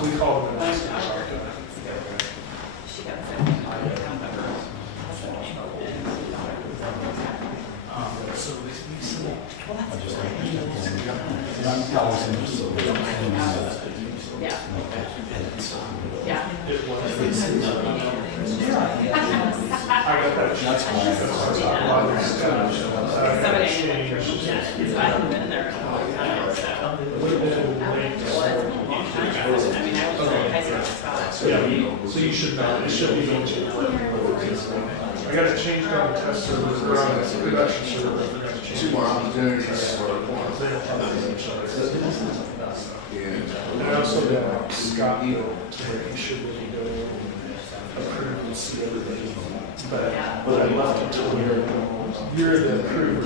We call them the so we I got that. That's Somebody I haven't been there in a long time, so. I mean, I was in high school in Scotland. Yeah, so you should know, it should be going to. I got to change down the test servers around, it actually should have, I forgot to change. 2 more opportunities for They don't have each other. And I also got Scott Neal, where he should really go approve and see everything. But I left until you're the approver.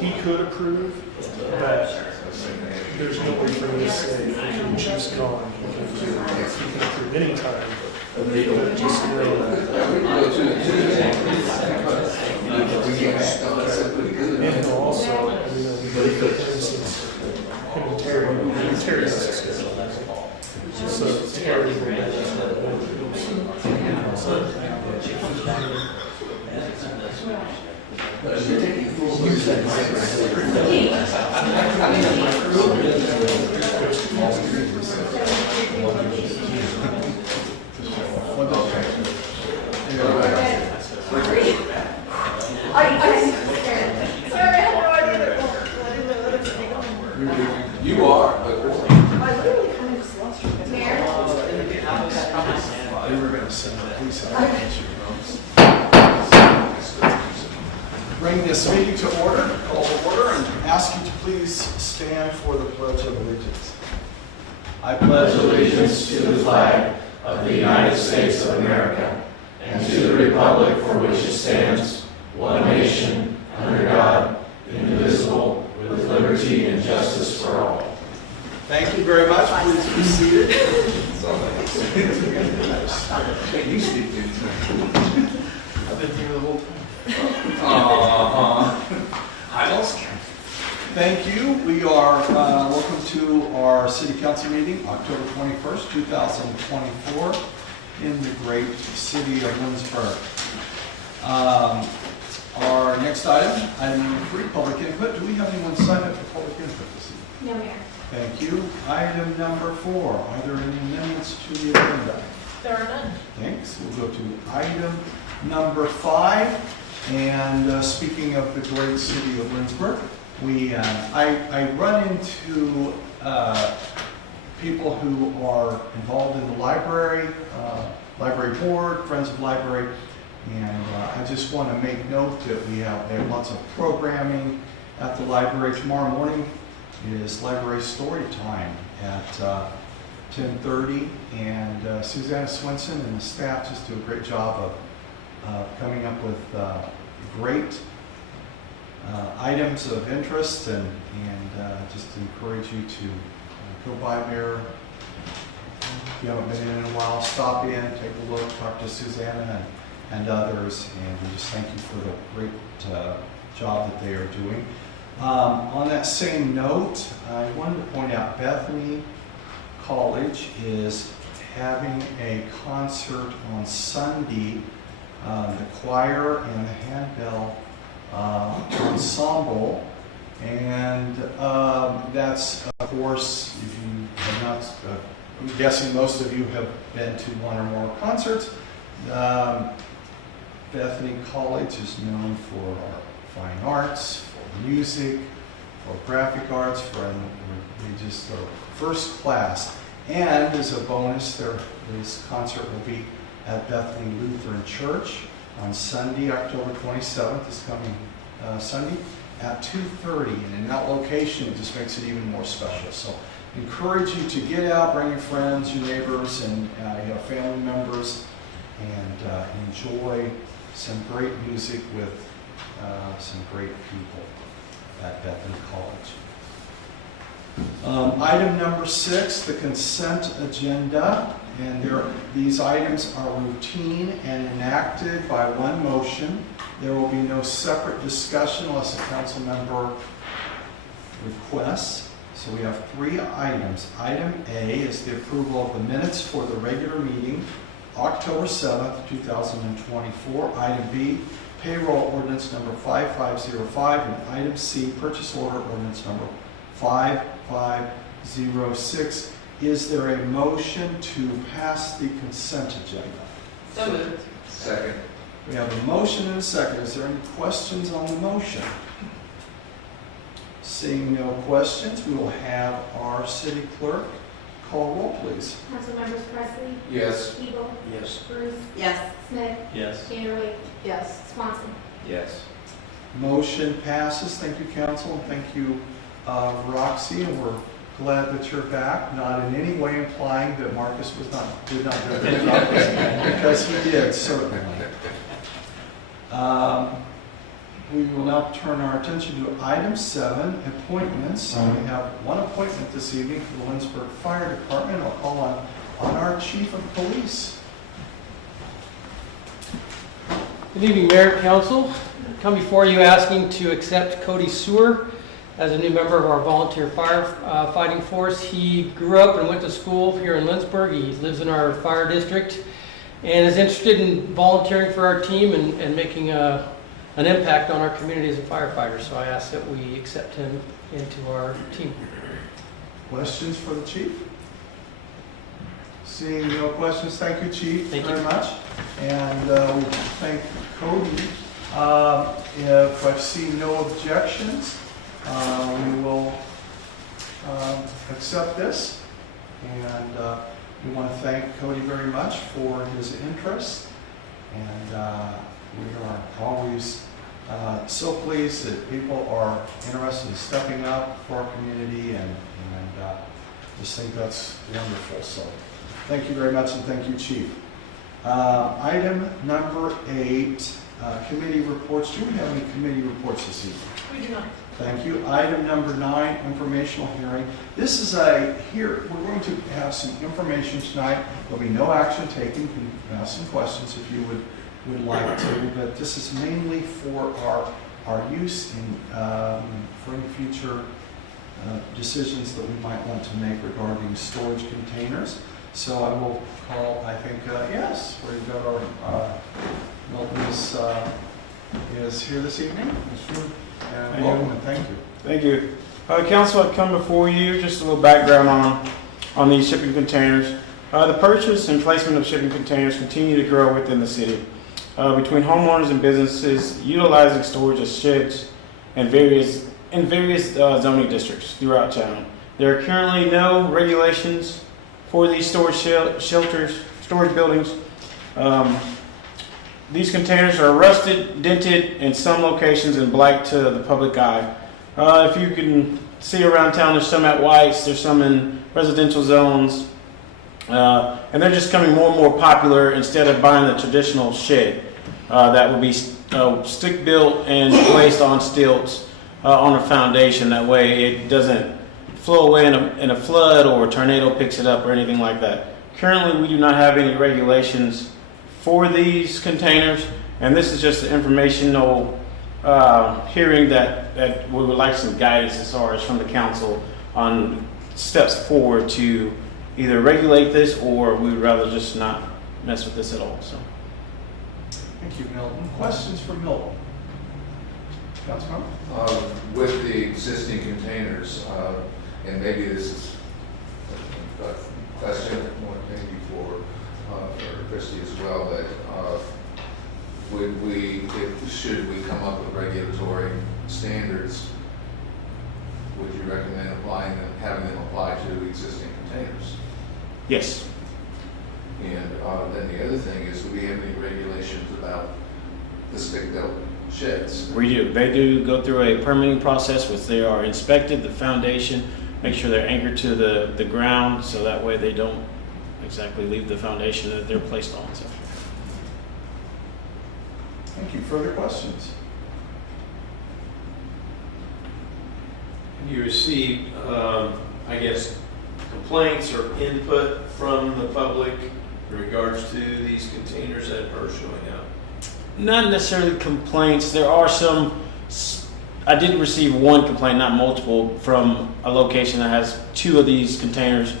He could approve, but there's no way for me to say if he can choose gone. He can approve anytime, but just know that. And also, for instance, him and Terry has a schedule. So Terry will manage You are, but I literally kind of just lost your They were going to send the police out. Bring this meeting to order, call to order, and ask you to please stand for the Pledge of Allegiance. I pledge allegiance to the flag of the United States of America and to the republic for which it stands, one nation, under God, indivisible, with liberty and justice for all. Thank you very much. Please be seated. you speak into I've been here the whole time. I lost count. Thank you. We are welcome to our City Council meeting, October 21st, 2024, in the great city of Lindsborg. Our next item, item number 3, public input. Do we have anyone sign up for public input this evening? No, Mayor. Thank you. Item number 4, are there any amendments to the agenda? There are none. Thanks. We'll go to item number 5. And speaking of the great city of Lindsborg, I run into people who are involved in the library, library board, Friends of Library, and I just want to make note that they have lots of programming at the library. Tomorrow morning is library story time at 10:30, and Susanna Swenson and the staff just do a great job of coming up with great items of interest, and just encourage you to go by there. If you haven't been in a while, stop in, take a look, talk to Susanna and others, and we just thank you for the great job that they are doing. On that same note, I wanted to point out Bethany College is having a concert on Sunday. The choir and the handbell ensemble, and that's, of course, if you have not, I'm guessing most of you have been to one or more concerts. Bethany College is known for our fine arts, for music, for graphic arts, they just are first class. And as a bonus, this concert will be at Bethany Lutheran Church on Sunday, October 27th, this coming Sunday, at 2:30. And in that location, it just makes it even more special. So encourage you to get out, bring your friends, your neighbors, and your family members, and enjoy some great music with some great people at Bethany College. Item number 6, the consent agenda. And these items are routine and enacted by one motion. There will be no separate discussion unless a council member requests. So we have 3 items. Item A is the approval of the minutes for the regular meeting, October 7th, 2024. Item B, payroll ordinance number 5505. And item C, purchase order ordinance number 5506. Is there a motion to pass the consent agenda? So moved. Second. We have a motion and a second. Is there any questions on the motion? Seeing no questions, we will have our city clerk call roll, please. Councilmembers Presley, Yes. Eagle, Yes. Bruce, Yes. Smith, Yes. Vanderway, Yes. Swanson. Yes. Motion passes. Thank you, council, and thank you, Roxy, and we're glad that you're back. Not in any way implying that Marcus did not do a good job, because he did, certainly. We will now turn our attention to item 7, appointments. We have one appointment this evening for the Lindsborg Fire Department. I'll call on our Chief of Police. Good evening, Mayor, Council. Come before you asking to accept Cody Sewer as a new member of our volunteer firefighting force. He grew up and went to school here in Lindsborg. He lives in our fire district and is interested in volunteering for our team and making an impact on our community as a firefighter. So I ask that we accept him into our team. Questions for the chief? Seeing no questions, thank you, Chief, Thank you. very much. And we thank Cody. If I've seen no objections, we will accept this. And we want to thank Cody very much for his interest. And we are always so pleased that people are interested in stepping up for our community, and just think that's wonderful. So thank you very much, and thank you, Chief. Item number 8, committee reports. Do we have any committee reports this evening? We do not. Thank you. Item number 9, informational hearing. This is we're going to have some information tonight. There'll be no action taken. You can ask some questions if you would like to, but this is mainly for our use in for any future decisions that we might want to make regarding storage containers. So I will call, I think, yes, we've got our Milton is here this evening. And welcome and thank you. Thank you. Council, I've come before you, just a little background on these shipping containers. The purchase and placement of shipping containers continue to grow within the city. Between homeowners and businesses utilizing storage of sheds in various zoning districts throughout town. There are currently no regulations for these storage storage buildings. These containers are rusted, dented, in some locations and black to the public eye. If you can see around town, there's some at White's, there's some in residential zones, and they're just becoming more and more popular instead of buying the traditional shed that would be stick built and placed on stilts on a foundation. That way it doesn't flow away in a flood or a tornado picks it up or anything like that. Currently, we do not have any regulations for these containers, and this is just an informational hearing that we would like some guidance as far as from the council on steps forward to either regulate this, or we would rather just not mess with this at all. So, Thank you, Milton. Questions for Milton? Councilman? With the existing containers, and maybe this is a question more maybe for Christie as well, but should we come up with regulatory standards, would you recommend having them apply to existing containers? yes. And then the other thing is, do we have any regulations about the stick-built sheds? We do. They do go through a permitting process, which they are inspected, the foundation, make sure they're anchored to the ground, so that way they don't exactly leave the foundation that they're placed on. So. Thank you. Further questions? Have you received, I guess, complaints or input from the public in regards to these containers that are showing up? Not necessarily complaints. There are some I did receive one complaint, not multiple, from a location that has 2 of these containers.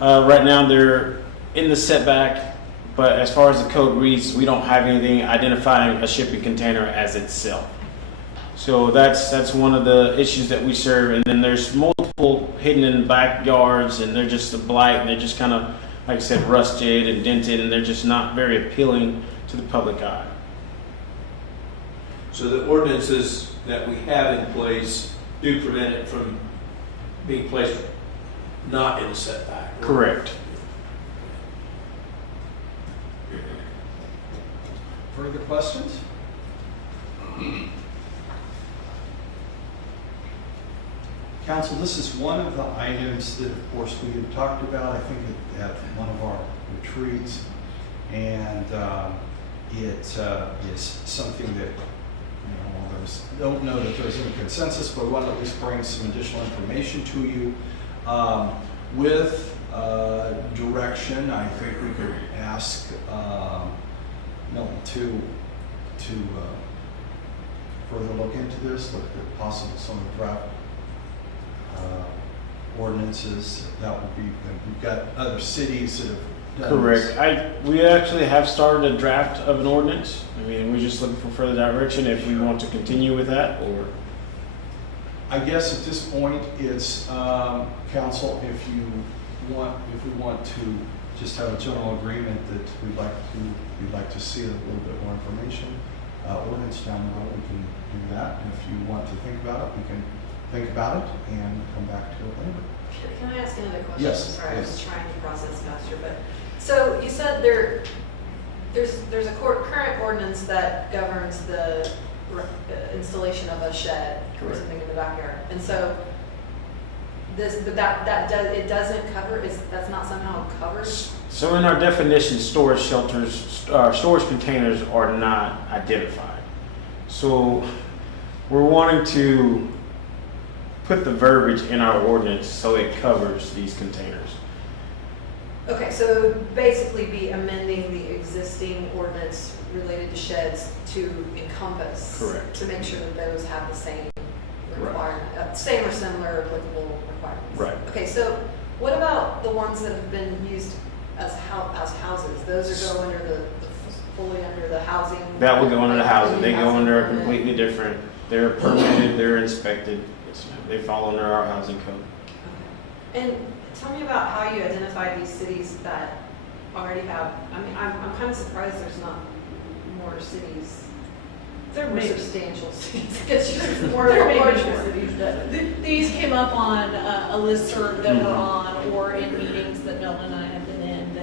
Right now they're in the setback, but as far as the code reads, we don't have anything identifying a shipping container as itself. So that's one of the issues that we serve. And then there's multiple hidden in the backyards, and they're just a blight, and they're just kind of, like I said, rusted and dented, and they're just not very appealing to the public eye. So the ordinances that we have in place do prevent it from being placed not in a setback. Correct. Further questions? Council, this is one of the items that, of course, we had talked about, I think, at one of our retreats. And it is something that, don't know that there's any consensus, but we want to at least bring some additional information to you. With direction, I think we could ask Milton to further look into this, look at possible some of the draft ordinances. That would be, we've got other cities that have done this. Correct. We actually have started a draft of an ordinance. I mean, we're just looking for further direction if we want to continue with that, or. I guess at this point, it's council, if we want to just have a general agreement that we'd like to see a little bit more information, ordinance down the road, we can do that. And if you want to think about it, we can think about it and come back to it later. Can I ask another question? Yes, Sorry, I was yes. trying to process faster, but, so you said there's a current ordinance that governs the installation of a shed or something in the backyard. And so but it doesn't cover, that's not somehow covered? So in our definition, storage shelters, storage containers are not identified. So we're wanting to put the verbiage in our ordinance so it covers these containers. Okay, so basically be amending the existing ordinance related to sheds to encompass. Correct. To make sure that those have the same Right. requirement, same or similar applicable requirements. Right. Okay, so what about the ones that have been used as houses? Those are go under the fully under the housing? That would go under the housing. They go under a permit? completely different, they're permitted, they're inspected. Yes, ma'am. They fall under our housing code. Okay. And tell me about how you identify these cities that already have, I mean, I'm kind of surprised there's not more cities, There more may be. substantial cities. It's just more There may be larger more. cities that. These came up on a listserv that we're on, or in meetings that Milton and I have been in,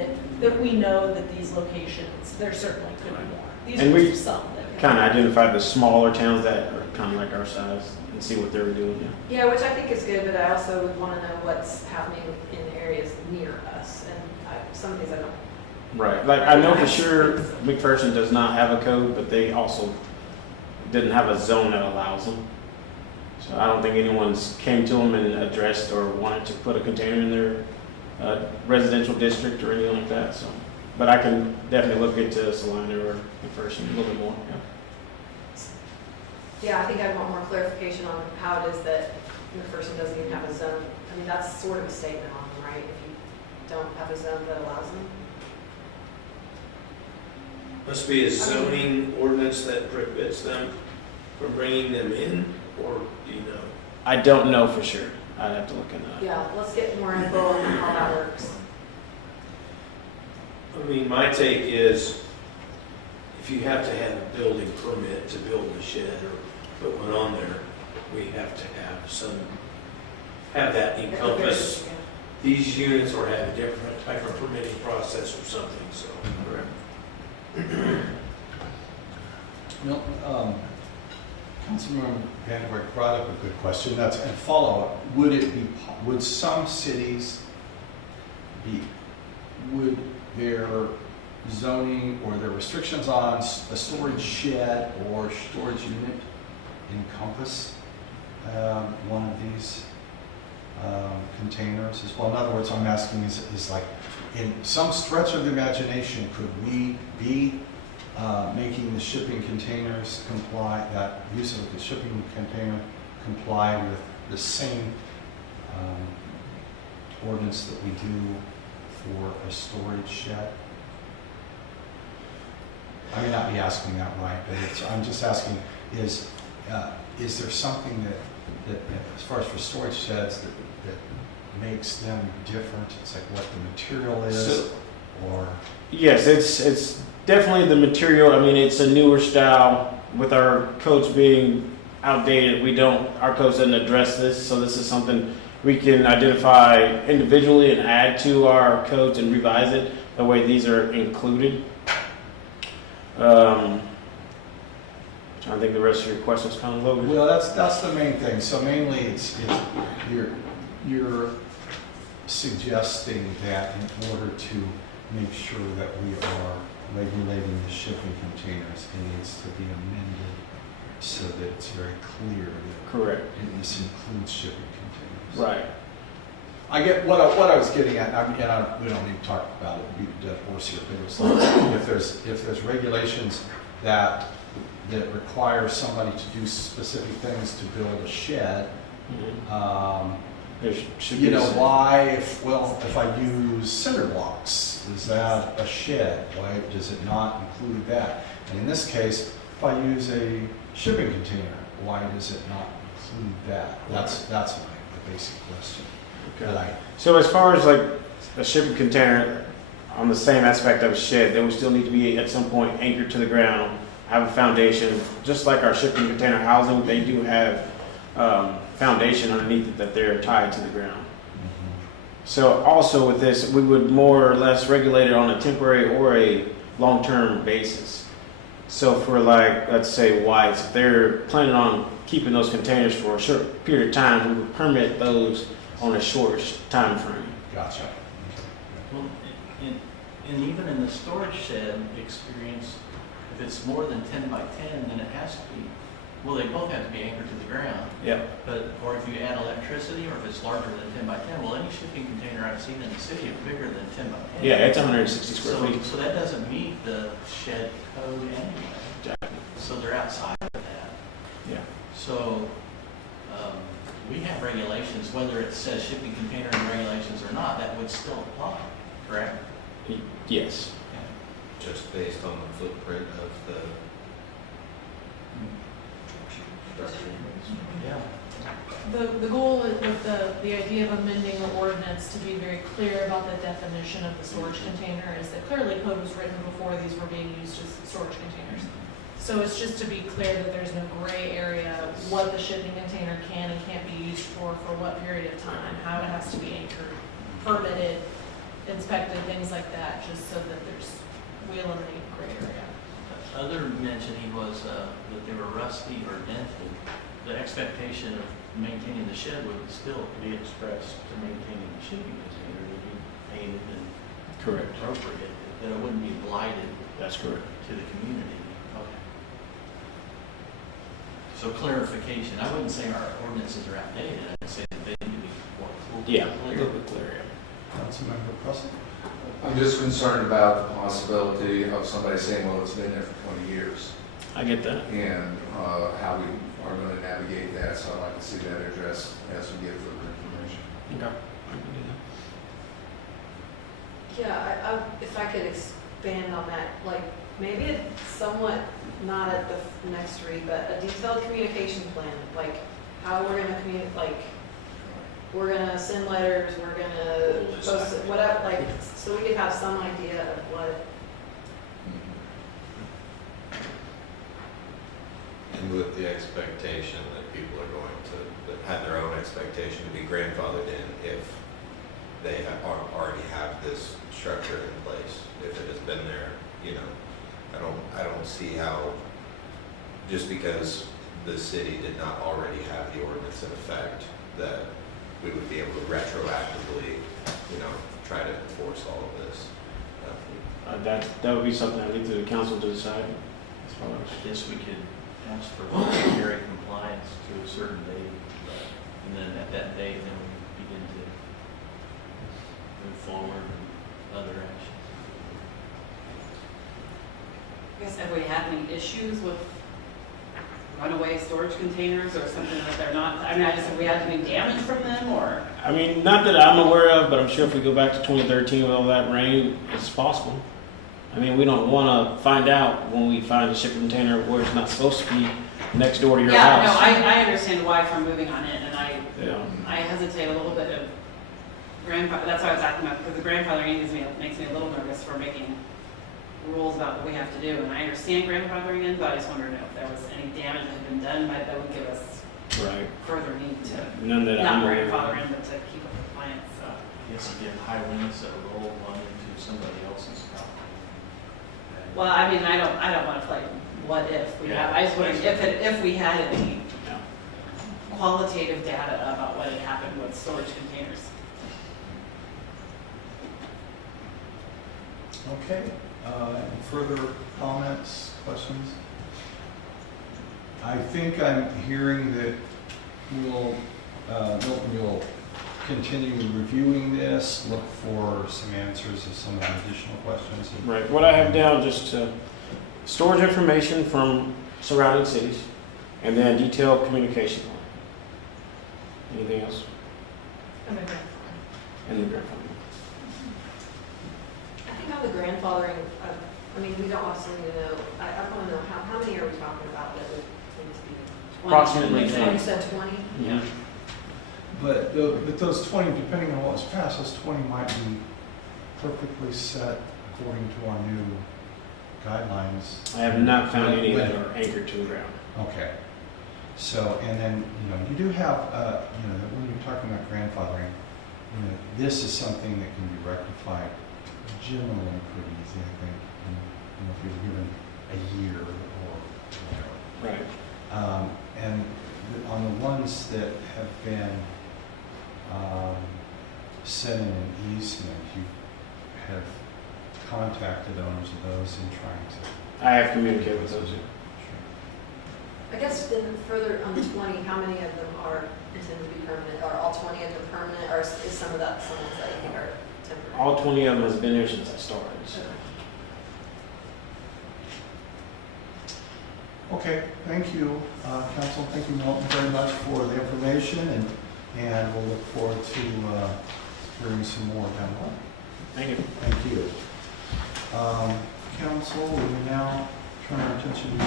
that we know that these locations, there certainly could be more. These And are we just some that. Kind of identify the smaller towns that are kind of like our size and see what they're doing. Yeah. Yeah, which I think is good, but I also would want to know what's happening in areas near us, and some of these I don't. Right. Like I know for sure McPherson does not have a code, but they also didn't have a zone that allows them. So I don't think anyone's came to them and addressed or wanted to put a container in their residential district or anything like that. So, but I can definitely look into Salina or McPherson a little bit more. Yeah. Yeah, I think I'd want more clarification on how it is that McPherson doesn't even have a zone. I mean, that's sort of a statement on them, right? If you don't have a zone that allows them. Must be a zoning ordinance that prohibits them from bringing them in, or do you know? I don't know for sure. I'd have to look into that. Yeah, let's get more info on how that works. I mean, my take is, if you have to have a building permit to build a shed or put one on there, we have to have that encompass these units or have a different type of permitting process or something, so. Correct. Milton, Councilmember Vandenberg brought up a good question. That's and follow-up. Would some cities would their zoning or their restrictions on a storage shed or storage unit encompass one of these containers as well? In other words, I'm asking is like in some stretch of the imagination, could we be making the shipping containers comply, that use of the shipping container comply with the same ordinance that we do for a storage shed? I may not be asking that right, but I'm just asking, is there something that as far as for storage sheds, that makes them different? It's like what the material is, or? Yes, it's definitely the material. I mean, it's a newer style. With our codes being outdated, our codes doesn't address this, so this is something we can identify individually and add to our codes and revise it. The way these are included. Trying to think the rest of your questions, kind of loaded. Well, that's the main thing. So mainly, it's you're suggesting that in order to make sure that we are regulating the shipping containers, it needs to be amended so that it's very clear that Correct. this includes shipping containers. Right. I get what I was getting at. We don't need to talk about it. Beat a dead horse here. But it was like if there's regulations that require somebody to do specific things to build a shed. There should be You know, why, if I use cinder blocks, is that a shed? Why does it not include that? And in this case, if I use a shipping container, why does it not include that? That's the basic question. Okay. So as far as like a shipping container, on the same aspect of a shed, they would still need to be at some point anchored to the ground, have a foundation, just like our shipping container housing. They do have foundation underneath it that they're tied to the ground. So also with this, we would more or less regulate it on a temporary or a long-term basis. So for like, let's say whites, if they're planning on keeping those containers for a short period of time, we would permit those on a short time frame. Gotcha. Well, and even in the storage shed experience, if it's more than 10 by 10, then it has to be, well, they both have to be anchored to the ground. Yep. Or if you add electricity, or if it's larger than 10 by 10, well, any shipping container I've seen in the city is bigger than 10 by 10. Yeah, it's 160 square feet. So that doesn't meet the shed code anyway. Exactly. So they're outside of that. Yeah. So we have regulations, whether it says shipping container in regulations or not, that would still apply, correct? Yes. Just based on the footprint of the structure. Yeah. The goal with the idea of amending the ordinance to be very clear about the definition of the storage container is that clearly code was written before these were being used as storage containers. So it's just to be clear that there's no gray area, what the shipping container can and can't be used for what period of time, how it has to be anchored, permitted, inspected, things like that, just so that we eliminate gray area. Other mentioning was that they were rusty or dented. The expectation of maintaining the shed would still be expressed to maintaining the shipping container to be painted and Correct. appropriate, that it wouldn't be blighted That's correct. to the community. Okay. So clarification, I wouldn't say our ordinances are outdated, I'd say that they need to be more Yeah, a clear. little bit clearer. Councilmember Preston? I'm just concerned about the possibility of somebody saying, well, it's been there for 20 years, I get that. and how we are going to navigate that, so I'd like to see that addressed as we get further information. Okay. I can do that. Yeah, if I could expand on that, like, maybe it's somewhat, not at the next read, but a detailed communication plan, like, how we're gonna communicate, like, we're gonna send letters, we're gonna post it, whatever, like, so we could have some idea of what. And with the expectation that people are going to, that have their own expectation to be grandfathered in if they already have this structure in place, if it has been there, you know. I don't see how, just because the city did not already have the ordinance in effect, that we would be able to retroactively, you know, try to enforce all of this. That would be something I leave to the council to decide. As far as I guess we could ask for voluntary compliance to a certain date, and then at that date, then we begin to move forward and other actions. I guess, have we had any issues with runaway storage containers or something that they're not, I mean, have we had any damage from them or? I mean, not that I'm aware of, but I'm sure if we go back to 2013 with all that rain, it's possible. I mean, we don't want to find out when we find a shipping container where it's not supposed to be next door to your Yeah, no, house. I understand why from moving on in, and Yeah. I hesitate a little bit of grandfather, that's what I was asking about, because the grandfathering makes me a little nervous for making rules about what we have to do, and I understand grandfathering in, but I just wondered if there was any damage that had been done that would give us Right. further need to None that not I'm aware grandfather of. in, but to keep up compliance, so. Yes, you get high winds that roll one into somebody else's property. Well, I mean, I don't want to play what if we have, I just wondered if we had any Yeah. qualitative data about what had happened with storage containers. Okay, any further comments, questions? I think I'm hearing that Milton will continue reviewing this, look for some answers to some of the additional questions. Right. What I have down just storage information from surrounding cities, and then detailed communication plan. Anything else? And the grandfather. And the grandfather. I think on the grandfathering, I mean, we don't also need to know, I want to know, how many are we talking about that would need to be? Approximately 20, you said 20? Yeah. But those 20, depending on what's passed, those 20 might be perfectly set according to our new guidelines. I have not found any that are anchored to the ground. Okay. So, and then, you do have, when you're talking about grandfathering, this is something that can be rectified generally pretty easy, I think. If you're given a year or whatever. Right. And on the ones that have been set in an easement, you have contacted owners of those in trying to. I have communicated with those. I guess then further on the 20, how many of them are intended to be permanent? Are all 20 of them permanent, or is some of that some ones that you think are temporary? All 20 of them has been here since I started. So. Okay, thank you, Council. Thank you, Milton, very much for the information, and we'll look forward to hearing some more down the line. Thank you. Thank you. Council, we will now turn our attention to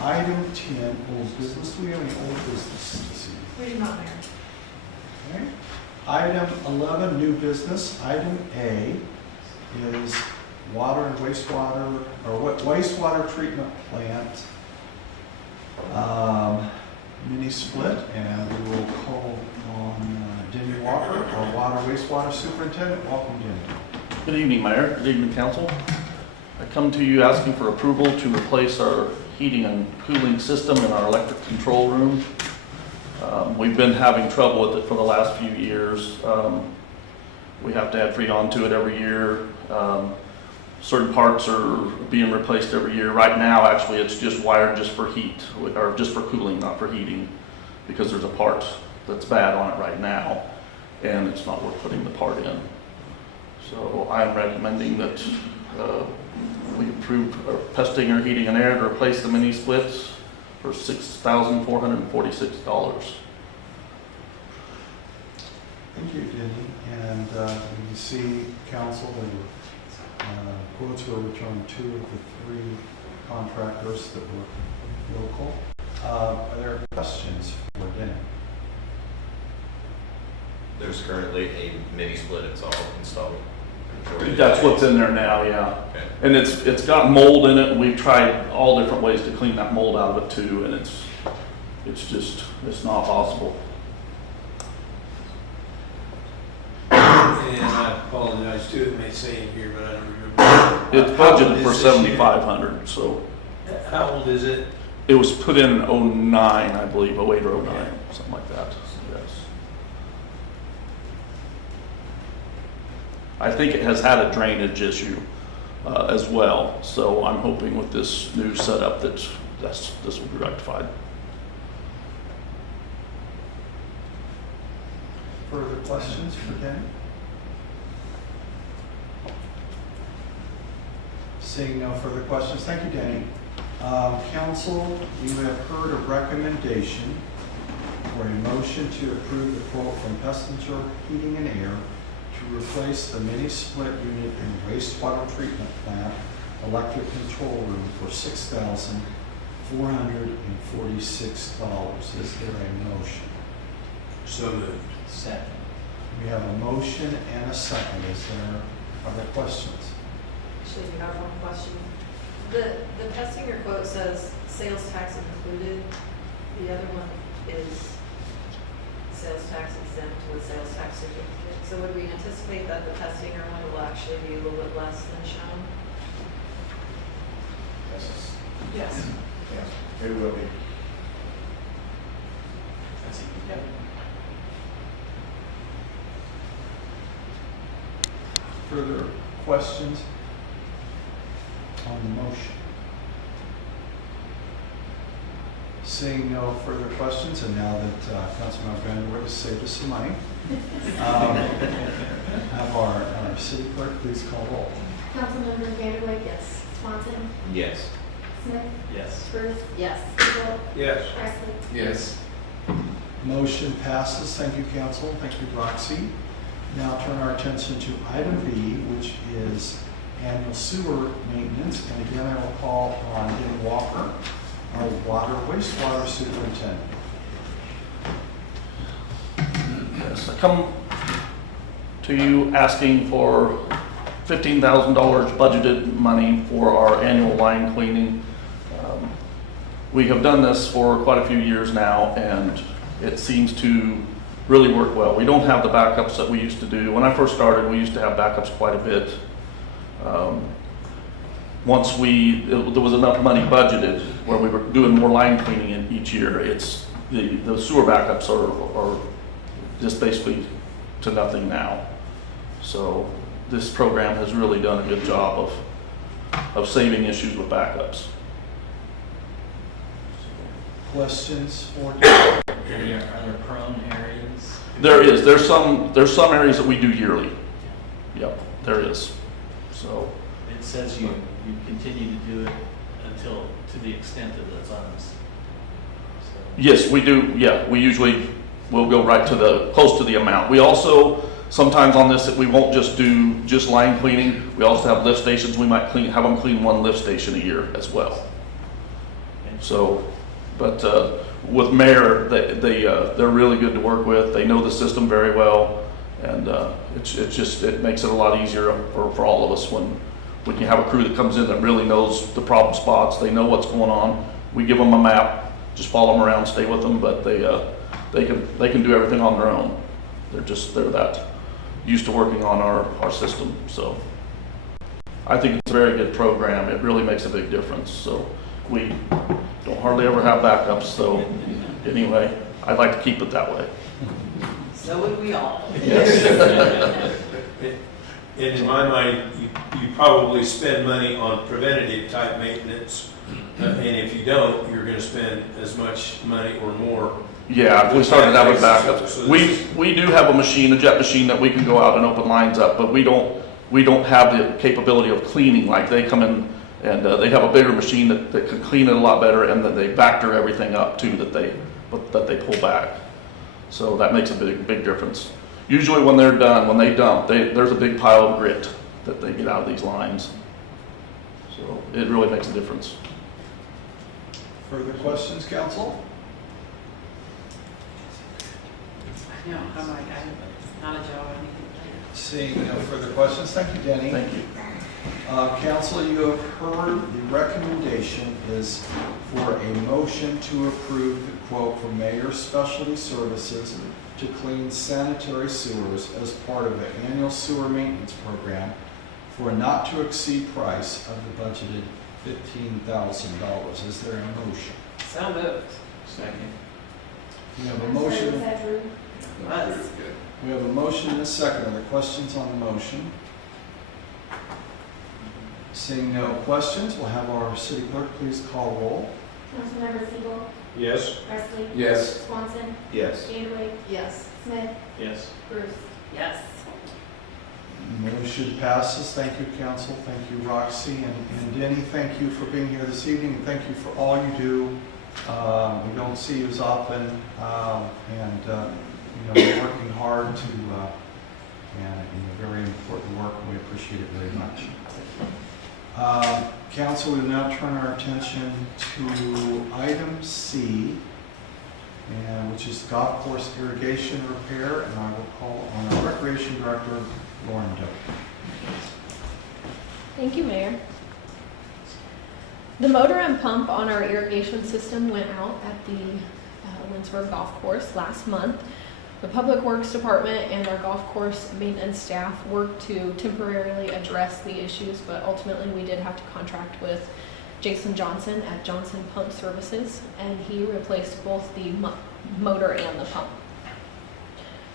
item 10, old business. Do we have any old business this evening? We do not, Mayor. Okay. Item 11, new business. Item A is water and wastewater, or wastewater treatment plant mini split, and we will call on Denny Walker, our water wastewater superintendent. Welcome, Denny. Good evening, Mayor. Good evening, Council. I come to you asking for approval to replace our heating and cooling system in our electric control room. We've been having trouble with it for the last few years. We have to add Freon to it every year. Certain parts are being replaced every year. Right now, actually, it's just wired just for heat, or just for cooling, not for heating, because there's a part that's bad on it right now, and it's not worth putting the part in. So I'm recommending that we approve testing or heating and air to replace the mini splits for $6,446. Thank you, Denny. And you can see, Council, the quotes were returned 2 of the 3 contractors that were local. Are there questions for Denny? There's currently a mini split installed. That's what's in there now, yeah. Okay. And it's got mold in it, and we've tried all different ways to clean that mold out of it too, and it's not possible. And I apologize too, it may say in here, but I don't remember. It's How old budgeted is for this $7,500, so unit? How old is it? it was put in 09, I believe, 08 or 09, something like that, yes. I think it has had a drainage issue as well, so I'm hoping with this new setup that this will be rectified. Further questions for Denny? Seeing no further questions, thank you, Denny. Council, you have heard a recommendation for a motion to approve the quote from Passenger Heating and Air to replace the mini split unit in wastewater treatment plant electric control room for $6,446. Is there a motion? So moved. Second. We have a motion and a second. Is there other questions? Actually, we have one question. The Pestinger quote says sales tax included. The other one is sales tax exempt with sales tax certificate. So would we anticipate that the Pestinger one will actually be a little bit less than shown? Yes. Yeah, it will be. Further questions on the motion? Seeing no further questions, and now that Councilmember Vanderwood has saved us some money, have our city clerk please call roll. Councilmember Vanderway, yes. Swanson, Yes. Smith, Yes. Bruce, Yes. Siegel, Yes. Presley. Yes. Motion passes. Thank you, Council. Thank you, Roxy. Now turn our attention to item B, which is annual sewer maintenance. And again, I will call on Dan Walker, our wastewater superintendent. Yes, I come to you asking for $15,000 budgeted money for our annual line cleaning. We have done this for quite a few years now, and it seems to really work well. We don't have the backups that we used to do. When I first started, we used to have backups quite a bit. Once there was enough money budgeted where we were doing more line cleaning in each year, the sewer backups are just basically to nothing now. So this program has really done a good job of saving issues with backups. Questions for Are there prone areas? There's some areas that we do yearly. Yep, there is. So It says you continue to do it until, to the extent of the funds. So, yes, we do. Yeah, we usually will go right to close to the amount. We also sometimes on this that we won't just do line cleaning. We also have lift stations. We might have them clean one lift station a year as well. So, but with Mayor, they're really good to work with. They know the system very well, and it makes it a lot easier for all of us when you have a crew that comes in that really knows the problem spots. They know what's going on. We give them a map, just follow them around, stay with them, but they can do everything on their own. They're that used to working on our system. So I think it's a very good program. It really makes a big difference. So we don't hardly ever have backups. So anyway, I'd like to keep it that way. So would we all. Yes. And in my mind, you probably spend money on preventative type maintenance, and if you don't, you're going to spend as much money or more. Yeah, if we started out with backups. We do have a jet machine that we can go out and open lines up, but we don't have the capability of cleaning. Like they come in and they have a bigger machine that can clean it a lot better, and that they factor everything up too that they pull back. So that makes a big difference. Usually when they're done, when they dump, there's a big pile of grit that they get out of these lines. So it really makes a difference. further questions, council? No, I'm like, not a job, anything. Seeing no further questions, thank you, Denny. Thank you. Council, you have heard the recommendation is for a motion to approve the quote from Mayor's Specialty Services to clean sanitary sewers as part of the annual sewer maintenance program for a not-to-exceed price of the budgeted $15,000. Is there a motion? So moved. Second. We have a I'm sorry, was motion. that Drew? Was. We have a motion and a second. Are there questions on the motion? Seeing no questions, we'll have our city clerk please call roll. Councilmember Siegel, Yes. Presley, Yes. Swanson, Yes. Vanderway, Yes. Smith, Yes. Bruce. Yes. Motion passes. Thank you, council. Thank you, Roxy. And Denny, thank you for being here this evening. And thank you for all you do. We don't see you as often. You're working hard to, very important work, and we appreciate it very much. Council, we will now turn our attention to item C, which is golf course irrigation repair, and I will call on our Recreation Director, Lauren Doe. Thank you, Mayor. The motor and pump on our irrigation system went out at the Lindsborg Golf Course last month. The Public Works Department and our golf course maintenance staff worked to temporarily address the issues, but ultimately we did have to contract with Jason Johnson at Johnson Pump Services, and he replaced both the motor and the pump.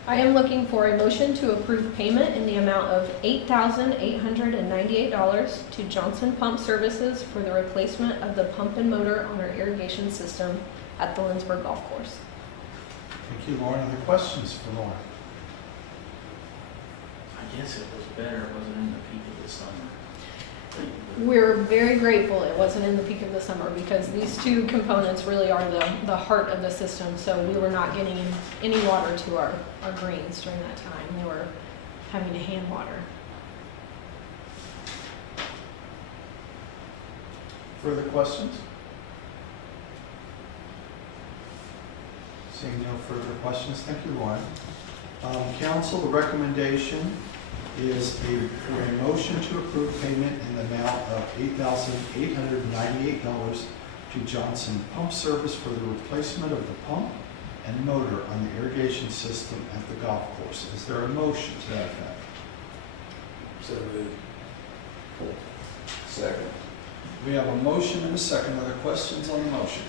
I am looking for a motion to approve payment in the amount of $8,898 to Johnson Pump Services for the replacement of the pump and motor on our irrigation system at the Lindsborg Golf Course. Thank you, Lauren. Other questions for Lauren? I guess it was better, it wasn't in the peak of the summer. We're very grateful it wasn't in the peak of the summer, because these two components really are the heart of the system. So we were not getting any water to our greens during that time. They were having to hand water. Further questions? Seeing no further questions, thank you, Lauren. Council, the recommendation is for a motion to approve payment in the amount of $8,898 to Johnson Pump Service for the replacement of the pump and motor on the irrigation system at the golf course. Is there a motion to that effect? So moved. Second. We have a motion and a second. Other questions on the motion?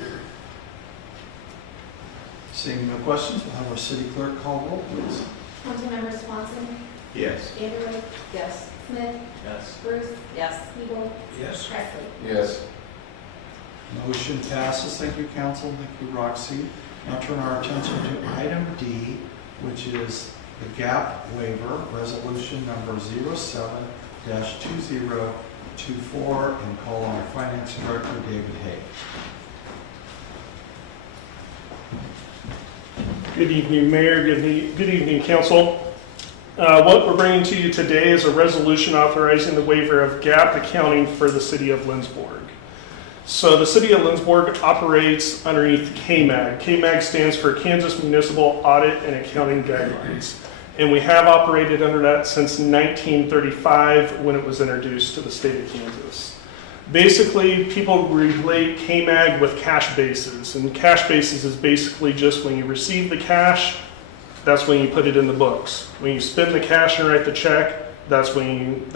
Seeing no questions, we'll have our city clerk call roll, please. Councilmember Swanson, Yes. Vanderway, Yes. Smith, Yes. Bruce, Yes. Siegel, Yes. Presley. Yes. Motion passes. Thank you, council. Thank you, Roxy. Now turn our attention to item D, which is the gap waiver, resolution number 07-2024, and call on our finance director, David Hay. Good evening, Mayor. Good evening, Council. What we're bringing to you today is a resolution authorizing the waiver of gap accounting for the city of Lindsborg. So the city of Lindsborg operates underneath KMAG. KMAG stands for Kansas Municipal Audit and Accounting Guidelines. And we have operated under that since 1935 when it was introduced to the state of Kansas. Basically, people relate KMAG with cash basis, and cash basis is basically just when you receive the cash, that's when you put it in the books. When you spend the cash and write the check, that's when you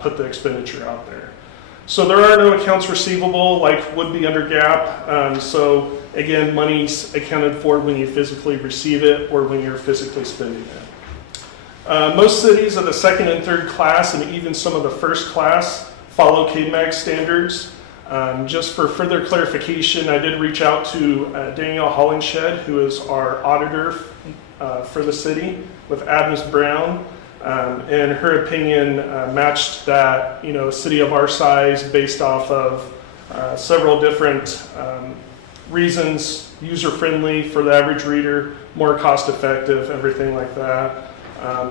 put the expenditure out there. So there are no accounts receivable like would be under GAAP. So again, money's accounted for when you physically receive it or when you're physically spending it. Most cities of the second and third class, and even some of the first class, follow KMAG standards. Just for further clarification, I did reach out to Danielle Hollingshed, who is our auditor for the city, with Adams Brown, and her opinion matched that, a city of our size, based off of several different reasons, user-friendly for the average reader, more cost-effective, everything like that.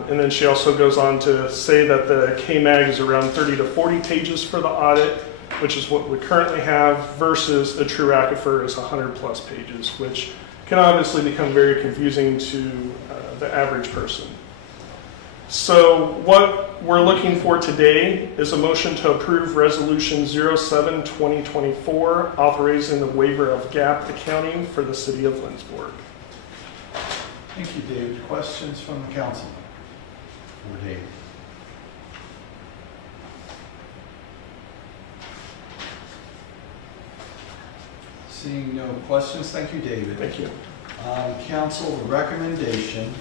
And then she also goes on to say that the KMAG is around 30 to 40 pages for the audit, which is what we currently have, versus a true aquifer is 100 plus pages, which can obviously become very confusing to the average person. So what we're looking for today is a motion to approve Resolution 07-2024, authorizing the waiver of gap accounting for the city of Lindsborg. Thank you, David. Questions from the council? For David. Seeing no questions, thank you, David. Thank you. Council, the recommendation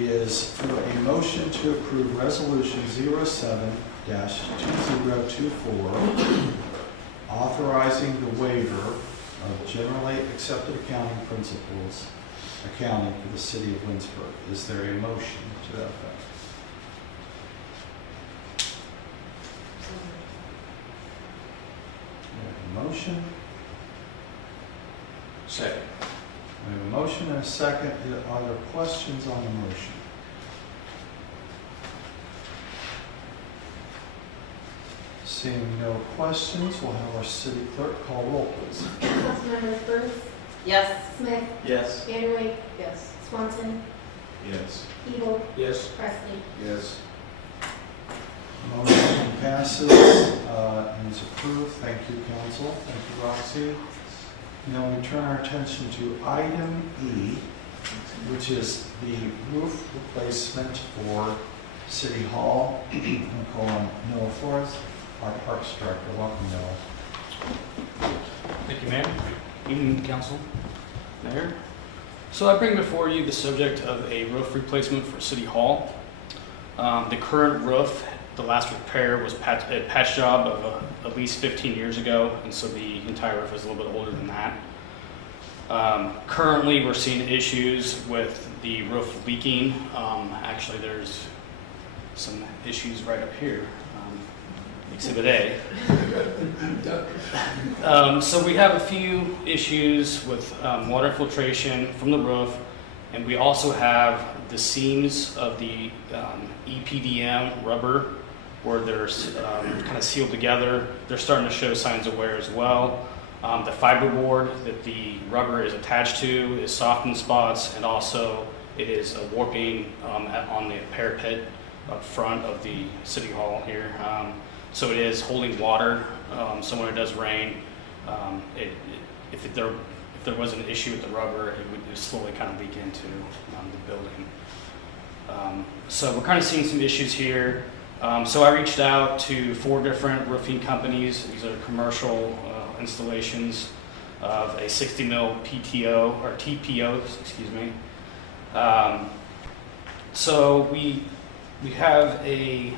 is for a motion to approve Resolution 07-2024, authorizing the waiver of generally accepted accounting principles accounting for the city of Lindsborg. Is there a motion to that effect? motion? Second. We have a motion and a second. Are there questions on the motion? Seeing no questions, we'll have our city clerk call roll, please. Councilmembers Bruce, Yes. Smith, Yes. Vanderway, Yes. Swanson, Yes. Evil, Yes. Presley. Yes. Motion passes and is approved. Thank you, council. Thank you, Roxy. Now we turn our attention to item E, which is the roof replacement for City Hall. I'm going to call on Noah Flores, our Parks Director. Welcome, Noah. Thank you, Mayor. Evening, Council. Mayor. So I bring before you the subject of a roof replacement for City Hall. The current roof, the last repair was a patch job of at least 15 years ago, and so the entire roof is a little bit older than that. Currently, we're seeing issues with the roof leaking. Actually, there's some issues right up here. Exhibit A. So we have a few issues with water infiltration from the roof, and we also have the seams of the EPDM rubber where they're kind of sealed together. They're starting to show signs of wear as well. The fiberboard that the rubber is attached to is soft in spots, and also it is a warping on the parapet up front of the City Hall here. So it is holding water, so when it does rain, if there was an issue with the rubber, it would slowly kind of leak into the building. So we're kind of seeing some issues here. So I reached out to 4 different roofing companies. These are commercial installations of a 60 mil PTO, or TPO, excuse me. So we have a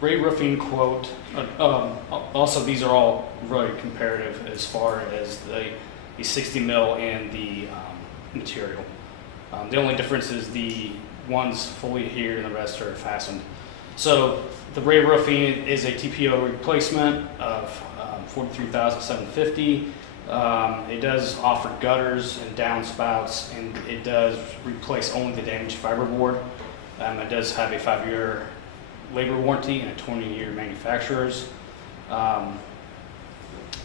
Ray Roofing quote. Also, these are all really comparative as far as the 60 mil and the material. The only difference is the one's fully adhered and the rest are fastened. So the Ray Roofing is a TPO replacement of $43,750. It does offer gutters and downspouts, and it does replace only the damaged fiberboard. It does have a 5-year labor warranty and a 20-year manufacturer's. The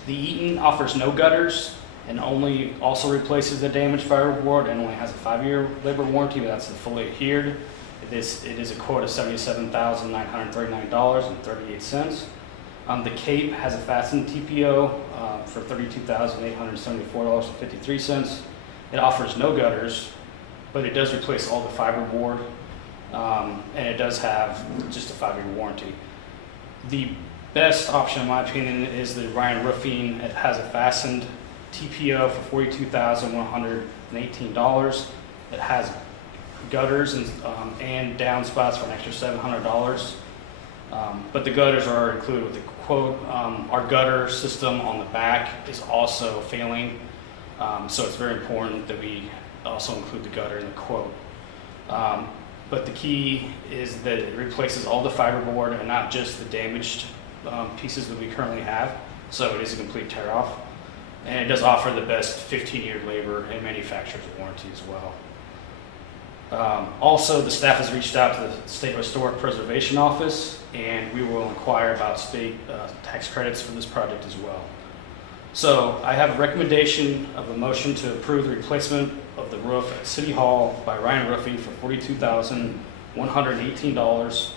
Eaton offers no gutters and also replaces the damaged fiberboard and only has a 5-year labor warranty, but that's the fully adhered. It is a quote of $77,939.38. The Cape has a fastened TPO for $32,874.53. It offers no gutters, but it does replace all the fiberboard, and it does have just a 5-year warranty. The best option, in my opinion, is the Ryan Roofing. It has a fastened TPO for $42,118. It has gutters and downspouts for an extra $700. But the gutters are included with the quote. Our gutter system on the back is also failing, so it's very important that we also include the gutter in the quote. But the key is that it replaces all the fiberboard and not just the damaged pieces that we currently have. So it is a complete tear-off. And it does offer the best 15-year labor and manufacturer's warranty as well. Also, the staff has reached out to the State Historic Preservation Office, and we will inquire about state tax credits for this project as well. So I have a recommendation of a motion to approve the replacement of the roof at City Hall by Ryan Roofing for $42,118,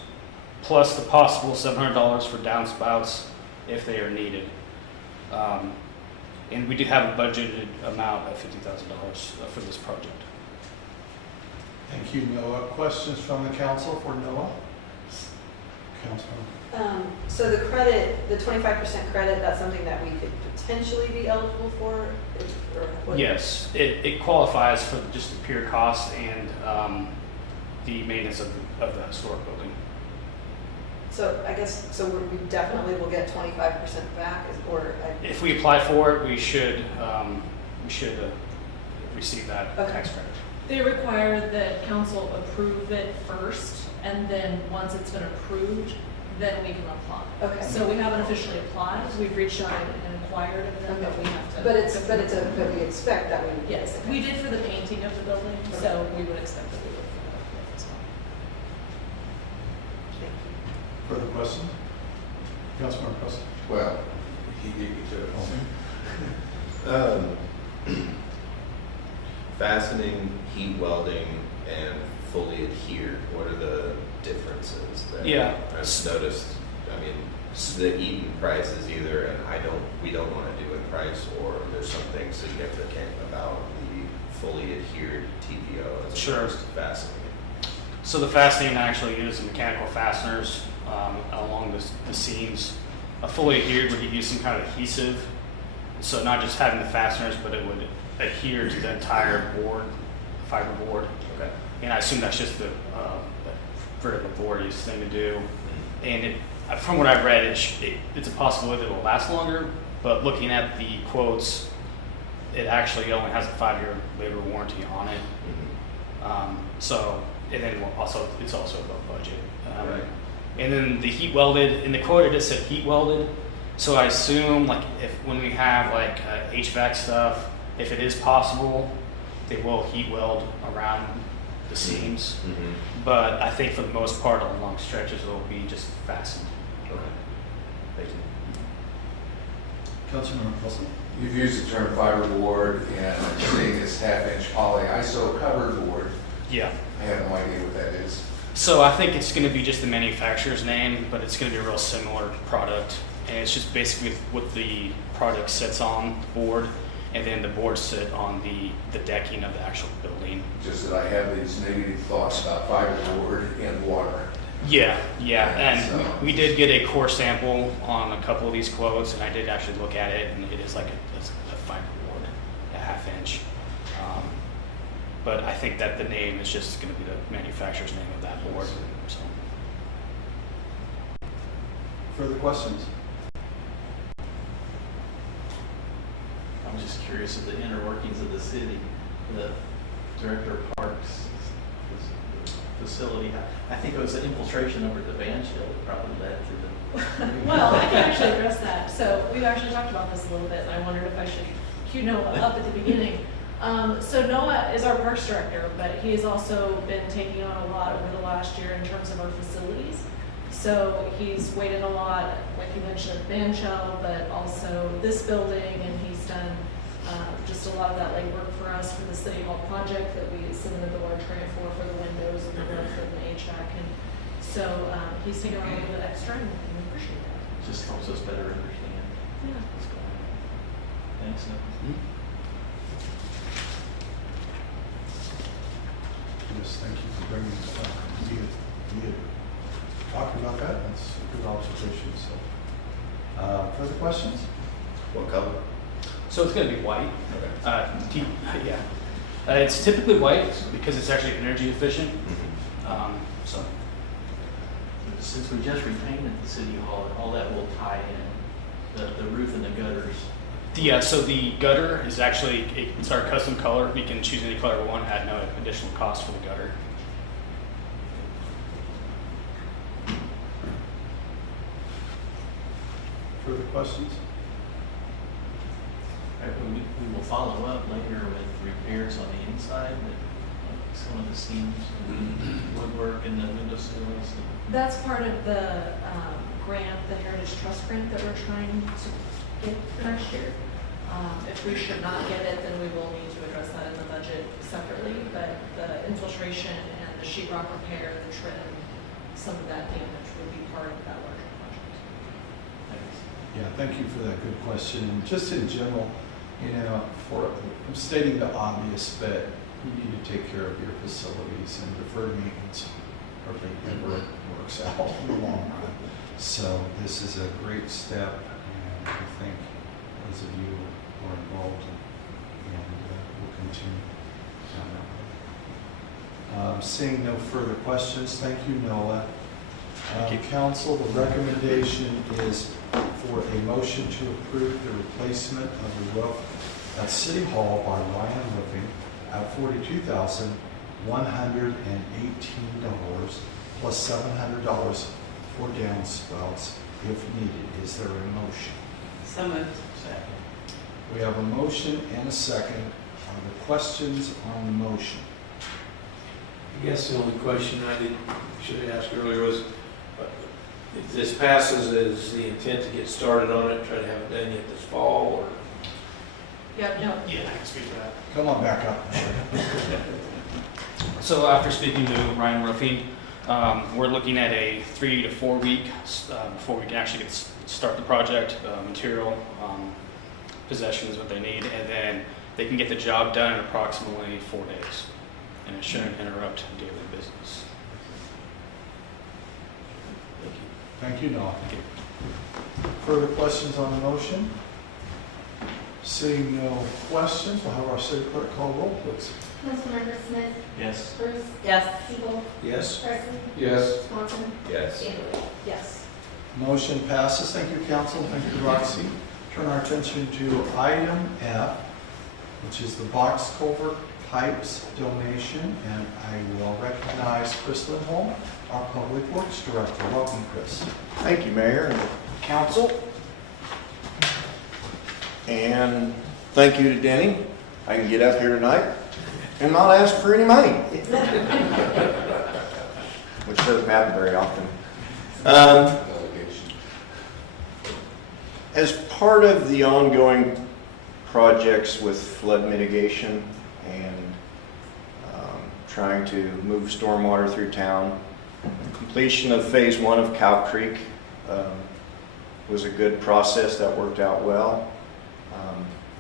plus the possible $700 for downspouts if they are needed. And we do have a budgeted amount of $50,000 for this project. Thank you, Noah. Questions from the council for Noah? Councilman. So the credit, the 25% credit, that's something that we could potentially be eligible for? Or what? Yes, it qualifies for just the pure cost and the maintenance of the historic building. So I guess, so we definitely will get 25% back, If we apply for it, we should receive that tax credit. They require that council approve it first, and then once it's been approved, then we can apply. Okay. So we haven't officially applied, we've reached out and inquired of them, but we have to. But we expect that we would. Yes, we did for the painting of the building, so we would expect that we would for that as well. Further questions? Councilmember Preston? Well, he beat me to it. Fastening, heat welding, and fully adhered, what are the differences there? Yeah. I've noticed, I mean, the Eaton price is either we don't want to do a price, or there's something significant about the fully adhered TPO as Sure. opposed to fastening. So the fastening actually is mechanical fasteners along the seams. A fully adhered would use some kind of adhesive, so not just having the fasteners, but it would adhere to the entire board, fiber board. Okay. And I assume that's just the very laborious thing to do. And from what I've read, it's a possibility that it will last longer, but looking at the quotes, it actually only has a 5-year labor warranty on it. So, and then it's also above budget. Right. And then the heat welded, in the quote it just said heat welded. So I assume like when we have like HVAC stuff, if it is possible, they will heat weld around the seams. But I think for the most part on long stretches it will be just fastened. Okay. Thank you. Councilmember Preston? You've used the term fiberboard, and I'm seeing this half-inch poly iso covered board. Yeah. I have no idea what that is. So I think it's going to be just the manufacturer's name, but it's going to be a real similar product. And it's just basically what the product sits on the board, and then the boards sit on the decking of the actual building. Just that I have these negative thoughts about fiberboard and water. Yeah. And we did get a core sample on a couple of these quotes, and I did actually look at it, and it is like a fiber board, a 1/2 inch. But I think that the name is just going to be the manufacturer's name of that board. So. Further questions? I'm just curious of the inner workings of the city. The director of parks facility, I think it was an infiltration over at the band shell that probably led to the. Well, I can actually address that. So we've actually talked about this a little bit, and I wondered if I should cue Noah up at the beginning. So Noah is our parks director, but he has also been taking on a lot over the last year in terms of our facilities. So he's waited a lot, like you mentioned, at the band shell, but also this building, and he's done just a lot of that legwork for us for the City Hall project that we submitted the large grant for the windows and the roof and the HVAC. And so he's taken on a little bit extra, and we appreciate that. Just helps us better understand Yeah. what's going on. Thanks. Yes, thank you for bringing me talking about that. That's a good observation. So, further questions? What color? So it's going to be white. Okay. Yeah. It's typically white because it's actually energy efficient. So. Since we just repainted the city hall, all that will tie in, the roof and the gutters. Yeah, so the gutter is actually, it's our custom color. We can choose any color we want at no additional cost for the gutter. Further questions? We will follow up later with repairs on the inside, like some of the seams, woodwork and the window sills. That's part of the grant, the Heritage Trust grant that we're trying to get for next year. If we should not get it, then we will need to address that in the budget separately, but the infiltration and the sheetrock repair, the trim, some of that damage would be part of that larger project. Yeah, thank you for that good question. And just in general, I'm stating the obvious, but you need to take care of your facilities, and deferred maintenance hardly ever works out in the long run. So this is a great step, and I think those of you who are involved and will continue down that road. Seeing no further questions, thank you, Noah. Council, the recommendation is for a motion to approve the replacement of the roof at City Hall by Ryan Roofing at $42,118 plus $700 for downspouts if needed. Is there a motion? So moved. We have a motion and a second. Are there questions on the motion? I guess the only question should have asked earlier was, if this passes, is the intent to get started on it, try to have it done yet this fall, or? Yeah, no, Yeah, I can speak to that. Come on back up. So after speaking to Ryan Roofing, we're looking at a 3 to 4 week before we can actually start the project. Material, possession is what they need, and then they can get the job done in approximately 4 days, and it shouldn't interrupt daily business. Thank you, Noah. Thank you. Further questions on the motion? Seeing no questions, we'll have our city clerk call roll, please. Councilmember Smith, Yes. Bruce, Yes. Siegel, Yes. Presley, Yes. Swanson, Yes. Bailey. Yes. Motion passes. Thank you, council. Thank you, Roxy. Turn our attention to item F, which is the box culvert pipes donation, and I will recognize Chris Lindholm, our Public Works Director. Welcome, Chris. Thank you, Mayor and Council. And thank you to Denny. I can get up here tonight and not ask for any money, which doesn't happen very often. Delegation. As part of the ongoing projects with flood mitigation and trying to move stormwater through town, completion of phase 1 of Cow Creek was a good process that worked out well.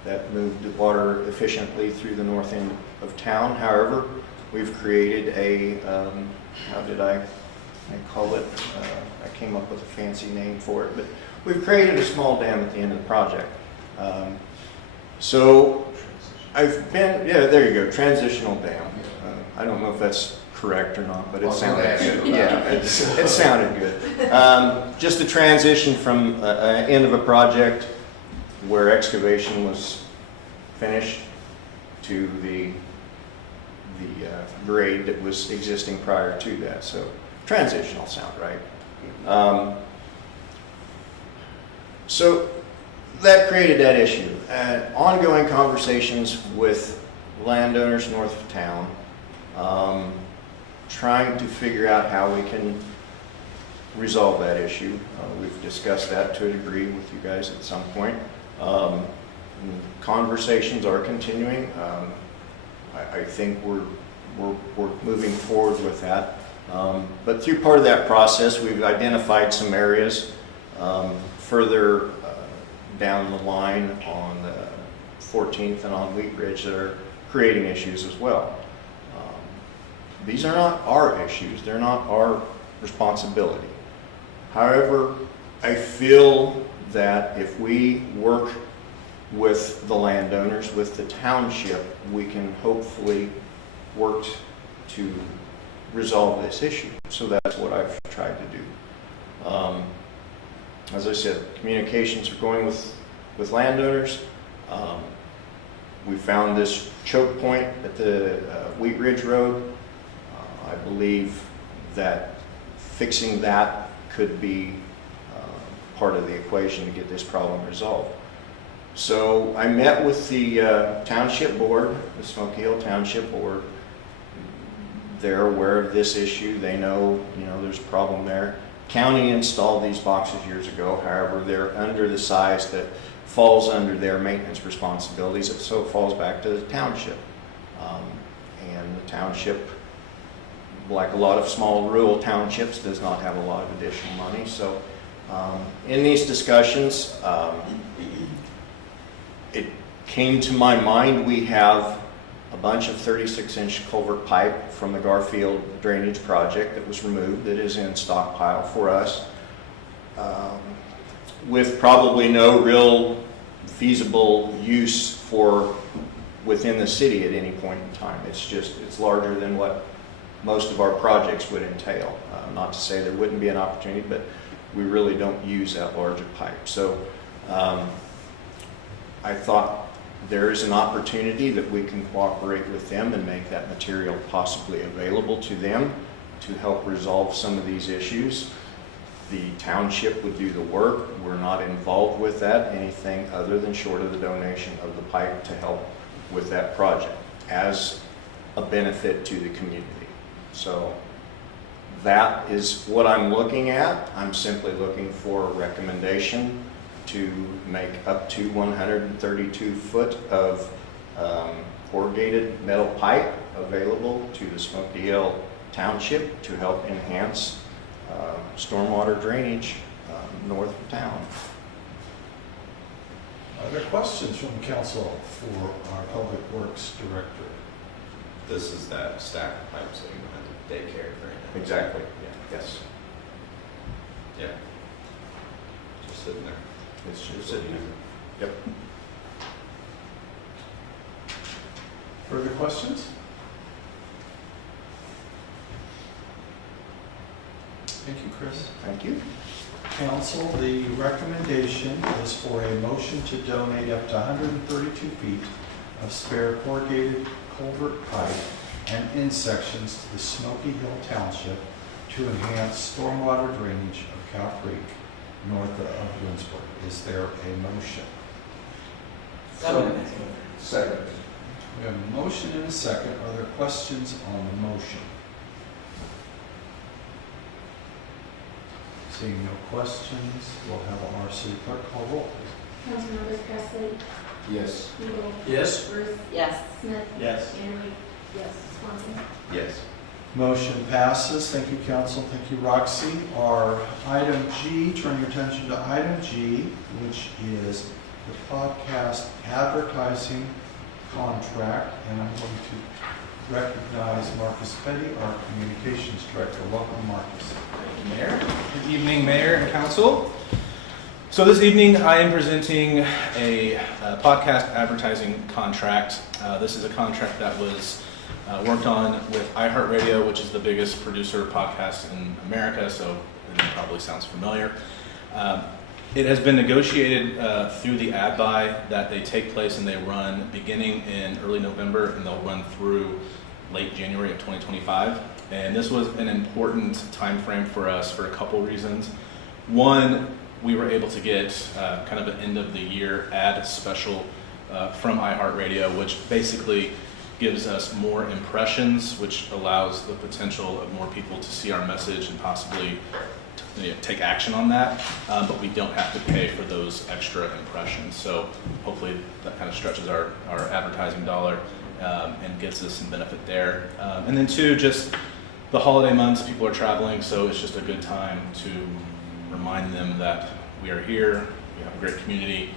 That moved the water efficiently through the north end of town. However, we've created a, how did I call it? I came up with a fancy name for it, but we've created a small dam at the end of the project. So I've been, yeah, there you go, transitional dam. I don't know if that's correct or not, but it sounded good. Yeah, it sounded good. Just a transition from end of a project where excavation was finished to the grade that was existing prior to that. So transitional sound right. So that created that issue. Ongoing conversations with landowners north of town, trying to figure out how we can resolve that issue. We've discussed that to a degree with you guys at some point. Conversations are continuing. I think we're moving forward with that. But through part of that process, we've identified some areas further down the line on the 14th and on Wheat Ridge that are creating issues as well. These are not our issues. They're not our responsibility. However, I feel that if we work with the landowners, with the township, we can hopefully work to resolve this issue. So that's what I've tried to do. As I said, communications are going with landowners. We found this choke point at the Wheat Ridge Road. I believe that fixing that could be part of the equation to get this problem resolved. So I met with the Township Board, the Smoky Hill Township Board. They're aware of this issue. They know, there's a problem there. County installed these boxes years ago. However, they're under the size that falls under their maintenance responsibilities. So it falls back to the township. And the township, like a lot of small rural townships, does not have a lot of additional money. So in these discussions, it came to my mind we have a bunch of 36-inch culvert pipe from the Garfield drainage project that was removed that is in stockpile for us, with probably no real feasible use for within the city at any point in time. It's larger than what most of our projects would entail. Not to say there wouldn't be an opportunity, but we really don't use that larger pipe. So I thought there is an opportunity that we can cooperate with them and make that material possibly available to them to help resolve some of these issues. The township would do the work. We're not involved with that, anything other than short of the donation of the pipe to help with that project as a benefit to the community. So that is what I'm looking at. I'm simply looking for a recommendation to make up to 132 foot of corrugated metal pipe available to the Smoky Hill Township to help enhance stormwater drainage north of town. Are there questions from the council for our Public Works Director? This is that stack of pipes that you had to daycare right now. Exactly, yes. Yeah. Just sitting there. It's Just just sitting there. Yep. Further questions? Thank you, Chris. Thank you. Council, the recommendation is for a motion to donate up to 132 feet of spare corrugated culvert pipe and in sections to the Smoky Hill Township to enhance stormwater drainage of Cow Creek north of Lindsborg. Is there a motion? Second. We have a motion and a second. Are there questions on the motion? Seeing no questions, we'll have our city clerk call roll, please. Councilmembers Presley, Yes. Eagle, Yes. Bruce, Yes. Smith, Yes. Henry, Yes. Swanson. Yes. Motion passes. Thank you, council. Thank you, Roxy. Our item G, turn your attention to item G, which is the podcast advertising contract. And I'm going to recognize Marcus Petty, our communications director. Welcome, Marcus. Mayor. Good evening, Mayor and Council. So this evening I am presenting a podcast advertising contract. This is a contract that was worked on with iHeartRadio, which is the biggest producer of podcasts in America, so it probably sounds familiar. It has been negotiated through the ad buy that they take place and they run beginning in early November and they'll run through late January of 2025. And this was an important time frame for us for a couple reasons. One, we were able to get kind of an end of the year ad special from iHeartRadio, which basically gives us more impressions, which allows the potential of more people to see our message and possibly take action on that, but we don't have to pay for those extra impressions. So hopefully that kind of stretches our advertising dollar and gets us some benefit there. And then two, just the holiday months, people are traveling, so it's just a good time to remind them that we are here, we have a great community,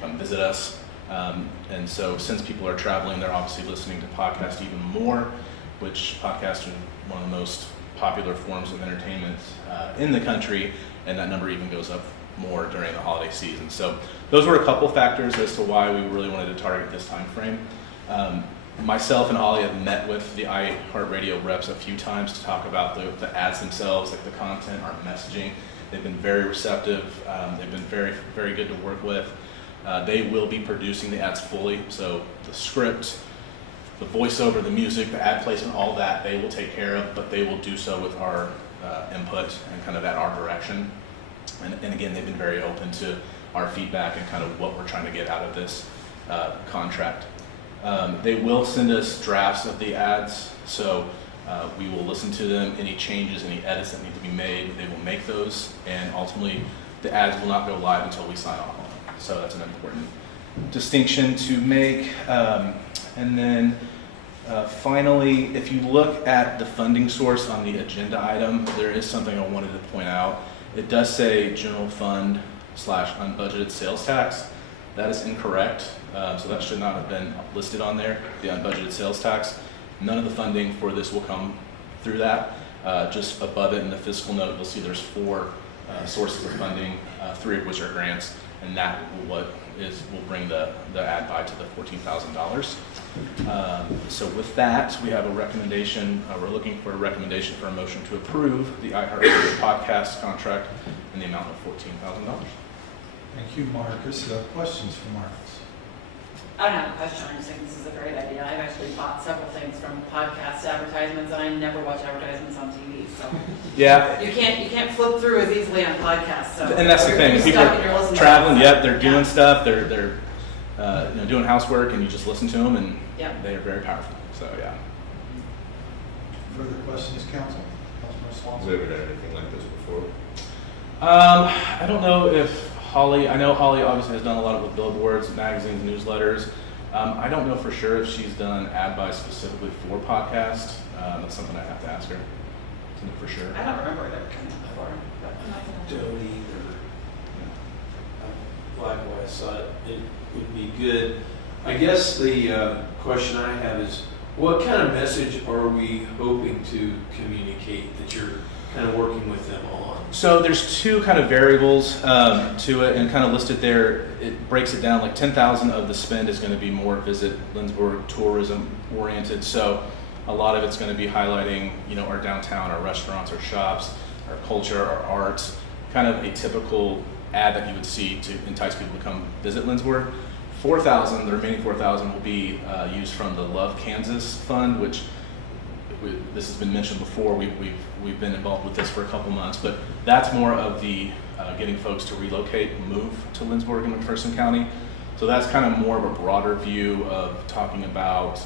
come visit us. And so since people are traveling, they're obviously listening to podcasts even more, which podcasts are one of the most popular forms of entertainment in the country, and that number even goes up more during the holiday season. So those were a couple factors as to why we really wanted to target this time frame. Myself and Ollie have met with the iHeartRadio reps a few times to talk about the ads themselves, like the content, our messaging. They've been very receptive. They've been very, very good to work with. They will be producing the ads fully, so the script, the voiceover, the music, the ad placement, all that they will take care of, but they will do so with our input and kind of at our direction. And again, they've been very open to our feedback and kind of what we're trying to get out of this contract. They will send us drafts of the ads, so we will listen to them. Any changes, any edits that need to be made, they will make those, and ultimately the ads will not go live until we sign off on them. So that's an important distinction to make. And then finally, if you look at the funding source on the agenda item, there is something I wanted to point out. It does say general fund / unbudgeted sales tax. That is incorrect. So that should not have been listed on there, the unbudgeted sales tax. None of the funding for this will come through that. Just above it in the fiscal note, you'll see there's 4 sources of funding, 3 of which are grants, and that will bring the ad buy to the $14,000. So with that, we have a recommendation. We're looking for a recommendation for a motion to approve the iHeartRadio podcast contract in the amount of $14,000. Thank you, Marcus. Questions for Marcus? I don't have a question, I just think this is a great idea. I've actually bought several things from podcast advertisements, and I never watch advertisements on TV, so. Yeah. You can't flip through as easily on podcasts, so. And that's the thing, You're people stuck and you're are listening to traveling, it. yep, they're doing Yeah. stuff, they're doing housework, and you just listen to them, and Yeah. they are very powerful, so yeah. Further questions, council? Councilman Has Swanson? we ever done anything like this before? I don't know if Holly, I know Holly obviously has done a lot with billboards, magazines, newsletters. I don't know for sure if she's done ad buys specifically for podcasts. That's something I have to ask her to know for sure. I don't remember it ever coming up before, but. Don't either. Likewise, so it would be good. I guess the question I have is, what kind of message are we hoping to communicate that you're kind of working with them on? So there's two kind of variables to it, and kind of listed there. It breaks it down like 10,000 of the spend is going to be more visit Lindsborg tourism oriented. So a lot of it's going to be highlighting, our downtown, our restaurants, our shops, our culture, our arts, kind of a typical ad that you would see to entice people to come visit Lindsborg. 4,000, the remaining 4,000 will be used from the Love Kansas Fund, which this has been mentioned before. We've been involved with this for a couple months, but that's more of the getting folks to relocate and move to Lindsborg and McPherson County. So that's kind of more of a broader view of talking about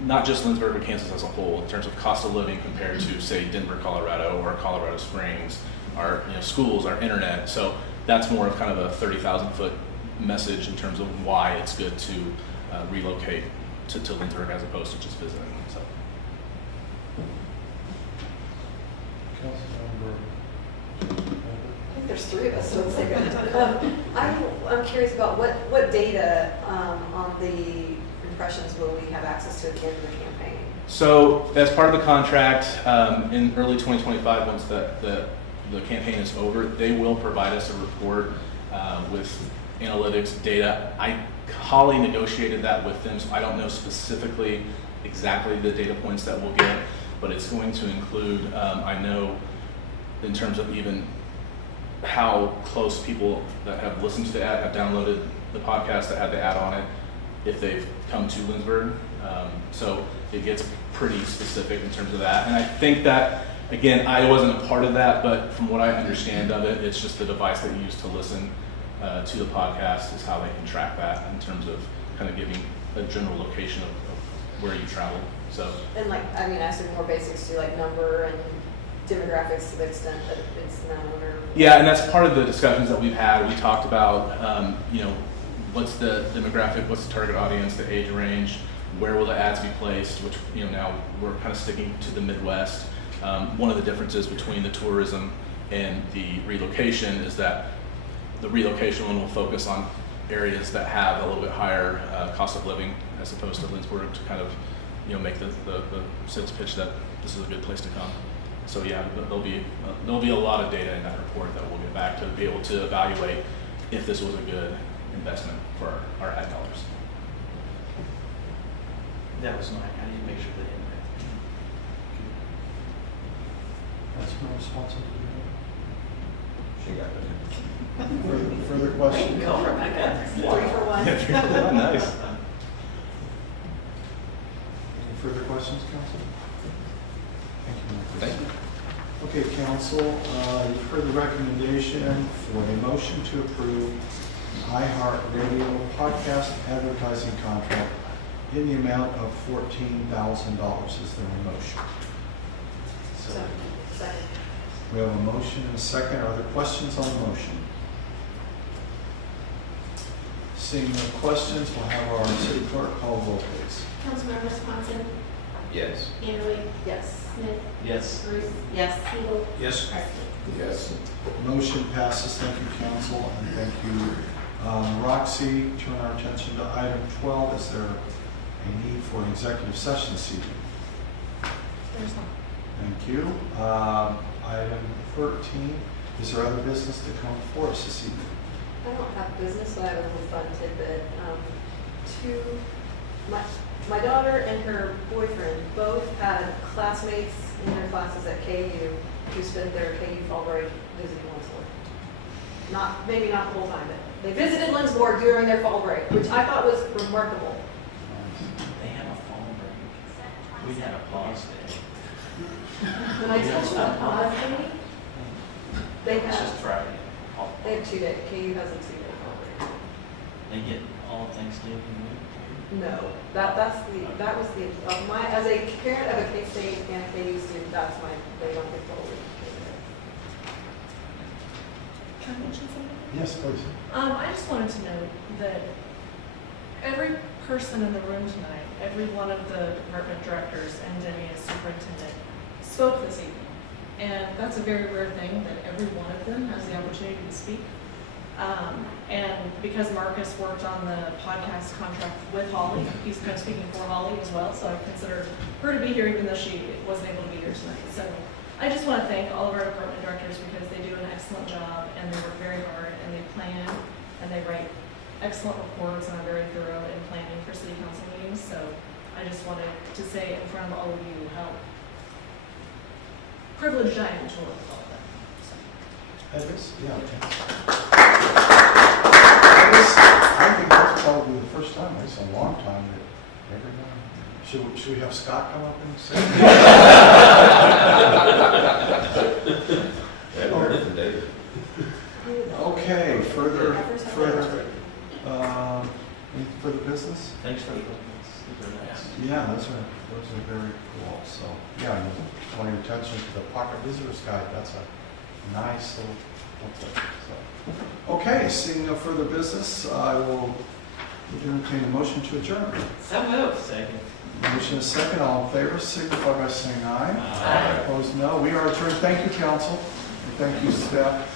not just Lindsborg, but Kansas as a whole in terms of cost of living compared to, say, Denver, Colorado, or Colorado Springs, our schools, our internet. So that's more of kind of a 30,000-foot message in terms of why it's good to relocate to Lindsborg as opposed to just visiting. So. I think there's three of us, so it's like, I'm curious about what data on the impressions will we have access to at the end of the campaign? So as part of the contract, in early 2025, once the campaign is over, they will provide us a report with analytics data. Holly negotiated that with them, so I don't know specifically exactly the data points that we'll get, but it's going to include, I know in terms of even how close people that have listened to the ad, have downloaded the podcast that had the ad on it, if they've come to Lindsborg. So it gets pretty specific in terms of that. And I think that, again, I wasn't a part of that, but from what I understand of it, it's just the device that you use to listen to the podcast is how they can track that in terms of kind of giving a general location of where you travel. So. And I assume more basics to number and demographics to the extent that it's known or. Yeah, and that's part of the discussions that we've had. We talked about, what's the demographic, what's the target audience, the age range, where will the ads be placed, which, now we're kind of sticking to the Midwest. One of the differences between the tourism and the relocation is that the relocation one will focus on areas that have a little bit higher cost of living as opposed to Lindsborg to kind of, make the sales pitch that this is a good place to come. So yeah, there'll be a lot of data in that report that we'll get back to be able to evaluate if this was a good investment for our ad dollars. That was mine. I need to make sure they didn't. That's my response. She got it. Further questions? Go, Rebecca. 3 for 1. Nice. Any further questions, council? Thank you. Okay, council, you've heard the recommendation for a motion to approve an iHeartRadio podcast advertising contract in the amount of $14,000. Is there a motion? Second. We have a motion and a second. Are there questions on the motion? Seeing no questions, we'll have our city clerk call roll, please. Councilmember Swanson, Yes. Anderly, Yes. Smith, Yes. Bruce, Yes. Siegel, Yes. Preston. Yes. Motion passes. Thank you, council, and thank you. Roxy, turn our attention to item 12. Is there a need for an executive session this evening? There's not. Thank you. Item 13, is there other business to come before us this evening? I don't have business, but I have a little fun tidbit. My daughter and her boyfriend both had classmates in their classes at KU who spent their KU fall break visiting Lindsborg. maybe not the whole time, but they visited Lindsborg during their fall break, which I thought was remarkable. They had a fall break. We had a pause day. When I touched the pause day, they It's just have, Friday. they have 2 day, KU has a 2-day fall break. They get all Thanksgiving week. No, that was the, of my, as a parent of a K-State and a KU student, that's my, they don't get full week. Can I mention something? Yes, please. I just wanted to note that every person in the room tonight, every one of the department directors and Denny as superintendent spoke this evening. And that's a very rare thing that every one of them has the opportunity to speak. And because Marcus worked on the podcast contract with Holly, he's kind of speaking for Holly as well, so I consider her to be here even though she wasn't able to be here tonight. So I just want to thank all of our department directors because they do an excellent job and they work very hard and they plan and they write excellent reports and are very thorough in planning for city council meetings. So I just wanted to say in front of all of you how privileged I am to work with all of them. So. Yeah. I think that's probably the first time, it's a long time that everyone, should we have Scott come up and say? Okay, further, any further business? Thanks for the comments. These are nice. Yeah, those are very cool, so, yeah, and call your attention to the Pocket Visitors Guide, that's a nice little booklet, so. Okay, seeing no further business, I will entertain a motion to adjourn. So moved. Second. Motion is second, all in favor, signify by saying aye. Aye. Opposed, no. We are adjourned. Thank you, council, and thank you, staff.